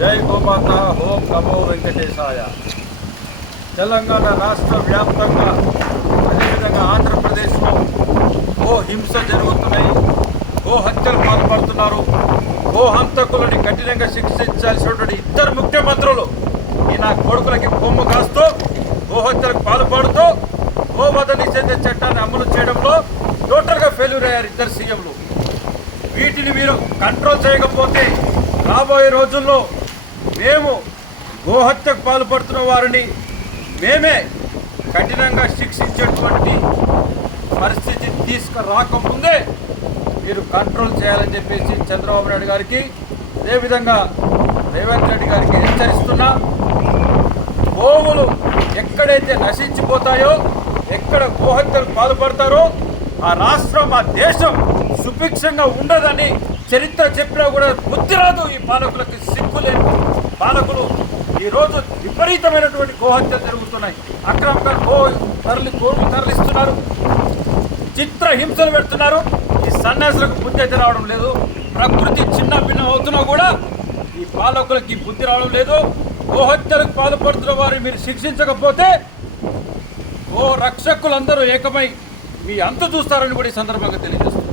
జై గోమాత ఓం నమో వెంకటేశాయ. తెలంగాణ రాష్ట్ర వ్యాప్తంగా అదేవిధంగా ఆంధ్రప్రదేశ్లో గో హింస జరుగుతున్నాయి, గో హత్యలు పాల్పడుతున్నారు. గో హంతకులని కఠినంగా శిక్షించాల్సినటువంటి ఇద్దరు ముఖ్యమంత్రులు ఈ నా కొడుకులకి కొమ్ము కాస్తూ గో హత్యలకు పాల్పడుతూ గోవధ నిషేధ చట్టాన్ని అమలు చేయడంలో టోటల్గా ఫెయిల్యూర్ అయ్యారు ఇద్దరు సీఎంలు. వీటిని మీరు కంట్రోల్ చేయకపోతే రాబోయే రోజుల్లో మేము గోహత్యకు పాల్పడుతున్న వారిని మేమే కఠినంగా శిక్షించేటువంటి పరిస్థితి తీసుకురాకముందే మీరు కంట్రోల్ చేయాలని చెప్పేసి చంద్రబాబు నాయుడు గారికి అదేవిధంగా రేవంత్ రెడ్డి గారికి హెచ్చరిస్తున్నా. గోవులు ఎక్కడైతే నశించిపోతాయో, ఎక్కడ గోహత్యలు పాల్పడతారో ఆ రాష్ట్రం, ఆ దేశం సుభిక్షంగా ఉండదని చరిత్ర చెప్పినా కూడా బుద్ధి రాదు ఈ పాలకులకి. సిగ్గులేని పాలకులు ఈరోజు విపరీతమైనటువంటి గోహత్యలు జరుగుతున్నాయి. అక్రమంగా గోవులు తరలిస్తున్నారు, చిత్ర హింసలు పెడుతున్నారు. ఈ సన్యాసులకు బుద్ధి అయితే రావడం లేదు. ప్రకృతి చిన్న భిన్నం అవుతున్నా కూడా ఈ పాలకులకి బుద్ధి రావడం లేదు. గోహత్యలకు పాల్పడుతున్న వారిని మీరు శిక్షించకపోతే గో రక్షకులందరూ ఏకమై మీ అంతు చూస్తారని కూడా ఈ సందర్భంగా తెలియజేస్తున్నారు.